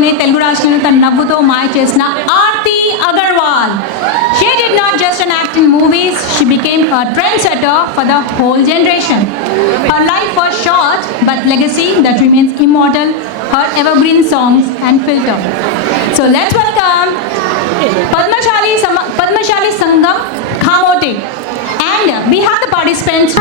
ఏడాదిలోనే తెలుగు రాష్ట్రాలను తన నవ్వుతో మాయ చేసిన Aarti Agarwal. She did not just act in movies, she became a trendsetter for the whole generation. Her life was short but legacy that remains immortal, her evergreen songs and filter. So let's welcome Padmashali Sangam Khamote, and we have the participants.